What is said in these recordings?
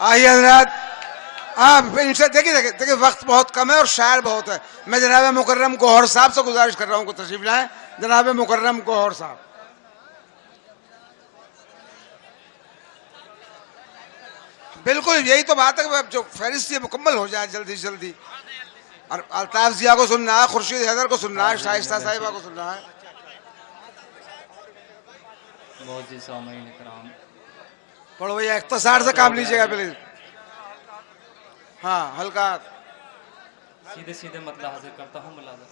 आइए हजरात। हाँ, इनसे देखिए देखिए देखिए, वक्त बहुत कम है और शायर बहुत है। मैं जनाब मुकर्रम गौहर साहब से गुजारिश कर रहा हूँ कि तशरीफ लाएं। जनाब मुकर्रम गौहर साहब। बिल्कुल यही तो बात है कि जो फहरिस्त ये मुकम्मल हो जाए जल्दी से जल्दी। और अल्ताफ जिया को सुनना है, खुर्शीद हैदर को सुनना है, शाइस्ता साहिबा को सुनना है। बहुत जी सामीन इकराम, पढ़ो भैया, इख्तिसार से काम लीजिएगा प्लीज। हाँ, हल्का। सीधे सीधे मतलब हाजिर करता हूँ मुलाज़ा।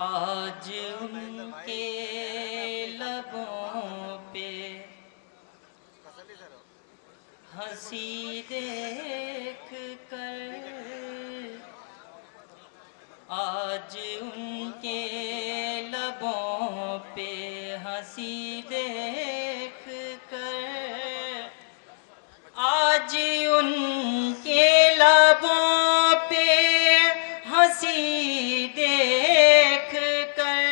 आज उनके लबों पे हंसी देख कर, आज उनके लबों पे हंसी देख कर, आज उनके लबों पे हंसी देख कर,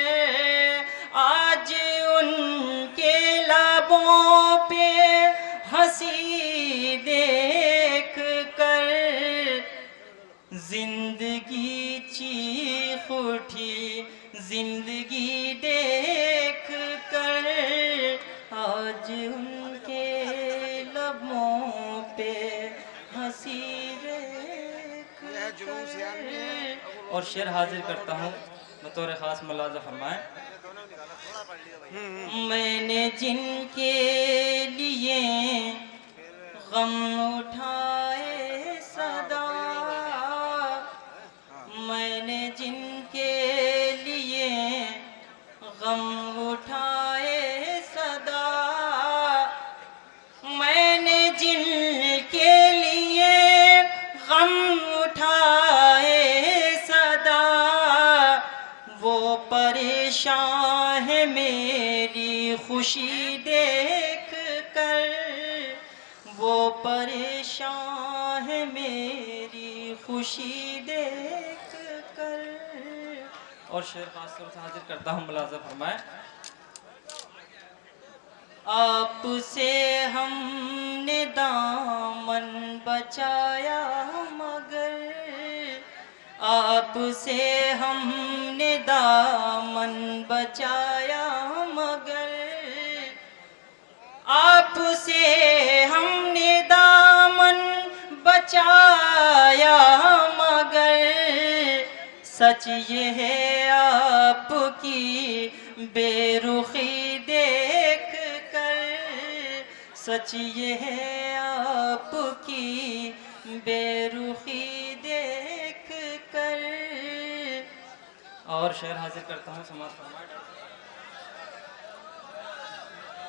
आज उनके लबों पे हंसी देख कर, जिंदगी चीख उठी, जिंदगी देख कर, आज उनके लबों पे हंसी देख कर। और शेर हाजिर करता हूँ बतौर खास मुलाज़ा फरमाएं। मैंने जिनके लिए गम उठाए सदा, मैंने जिनके लिए गम उठाए सदा, मैंने जिनके लिए गम उठाए सदा, वो परेशान है मेरी खुशी देख कर, वो परेशान है मेरी खुशी देख कर। और शेर खास तौर से हाजिर करता हूँ मुलाज़ा फरमाएं। आपसे हमने दामन बचाया मगर, आपसे हमने दामन बचाया मगर, आपसे हमने दामन बचाया मगर, सच ये है आपकी बेरुखी देख कर, सच ये है आपकी बेरुखी देख कर। और शेर हाजिर करता हूँ समाज फरमाएं।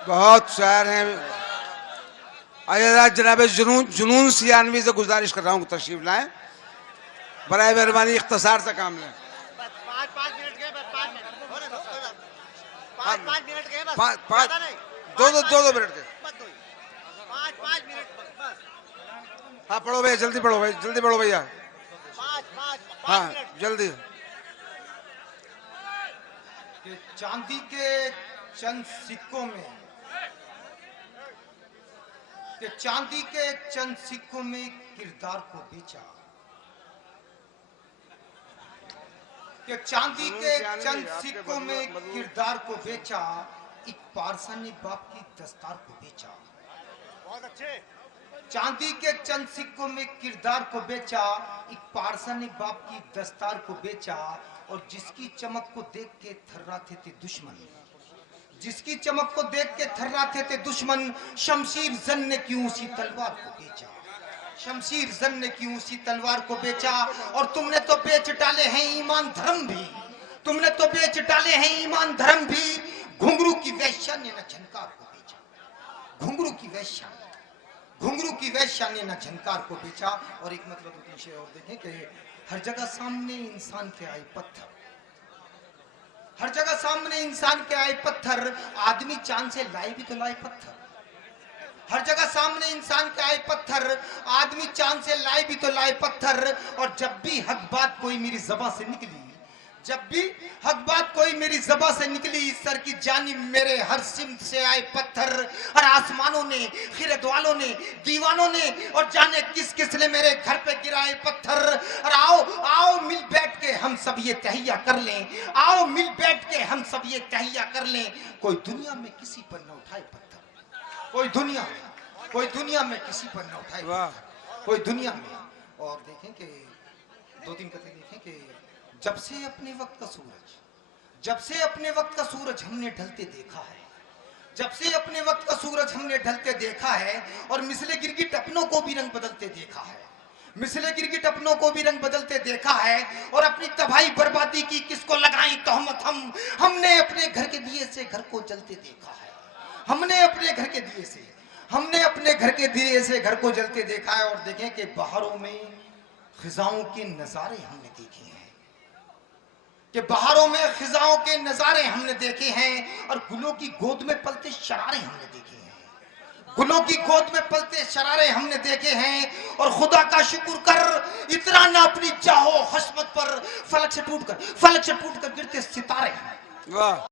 बहुत शायर हैं। आइए जनाब जुनून जुनून सियानवी से गुजारिश कर रहा हूँ कि तशरीफ लाएं। बराए मेहरबानी इख्तिसार से काम लें। 5 मिनट गए, बस 5 मिनट, 5 मिनट गए, बस 5 दो मिनट के। 5 मिनट बस। हाँ पढ़ो भैया, जल्दी पढ़ो भाई, जल्दी पढ़ो भैया। 5 हाँ मिनट। जल्दी। कि चांदी के चंद सिक्कों में, कि चांदी के चंद सिक्कों में किरदार को बेचा, कि चांदी के चंद सिक्कों में किरदार को बेचा, एक पारसा ने बाप की दस्तार को बेचा। बहुत अच्छे। चांदी के चंद सिक्कों में किरदार को बेचा, एक पारसा ने बाप की दस्तार को बेचा, और जिसकी चमक को देख के थर्राते थे दुश्मन, जिसकी चमक को देख के थर्राते थे दुश्मन, शमशीर जन ने क्यों उसी तलवार को बेचा, शमशीर जन ने क्यों उसी तलवार को बेचा। और तुमने तो बेच डाले हैं ईमान धर्म भी, तुमने तो बेच डाले हैं ईमान धर्म भी, घुंघरू की वैश्या ने न झनकार को बेचा, घुंघरू की वैश्या, घुंघरू की वैश्या ने न झनकार को बेचा। और एक मतलब दो तीन शेर और देखें कि हर जगह सामने इंसान के आए पत्थर, हर जगह सामने इंसान के आए पत्थर, आदमी चांद से लाए भी तो लाए पत्थर, हर जगह सामने इंसान के आए पत्थर, आदमी चांद से लाए भी तो लाए पत्थर। और जब भी हक बात कोई मेरी ज़बान से निकली, जब भी हक बात कोई मेरी ज़बां से निकली, सर की जानी मेरे हर सिमत से आए पत्थर, और आसमानों ने, खिरद वालों ने, दीवानों ने, और जाने किस किस ने मेरे घर पे गिराए पत्थर। और आओ आओ मिल बैठ के हम सब ये तहिया कर लें, आओ मिल बैठ के हम सब ये तहिया कर लें, कोई दुनिया में किसी पर न उठाए पत्थर, कोई दुनिया में किसी पर न उठाए पत्थर, कोई दुनिया में। और देखें कि 2-3 कथें देखें कि जब से अपने वक्त का सूरज हमने ढलते देखा है, जब से अपने वक्त का सूरज हमने ढलते देखा है, और मिसले गिरगिट अपनों को भी रंग बदलते देखा है, मिसले गिरगिट अपनों को भी रंग बदलते देखा है, और अपनी तबाही बर्बादी की किसको लगाई तोहमत हमने अपने घर के दिए से घर को जलते देखा है, हमने अपने घर के दिए से घर को जलते देखा है। और देखें कि बहारों में खिजाओं के नजारे हमने देखे हैं, कि बहारों में खिजाओं के नजारे हमने देखे हैं, और गुलों की गोद में पलते शरारे हमने देखे हैं, गुलों की गोद में पलते शरारे हमने देखे हैं। और खुदा का शुक्र कर इतना ना अपनी चाहो हस्मत पर, फलक से टूटकर गिरते सितारे हैं। वाह।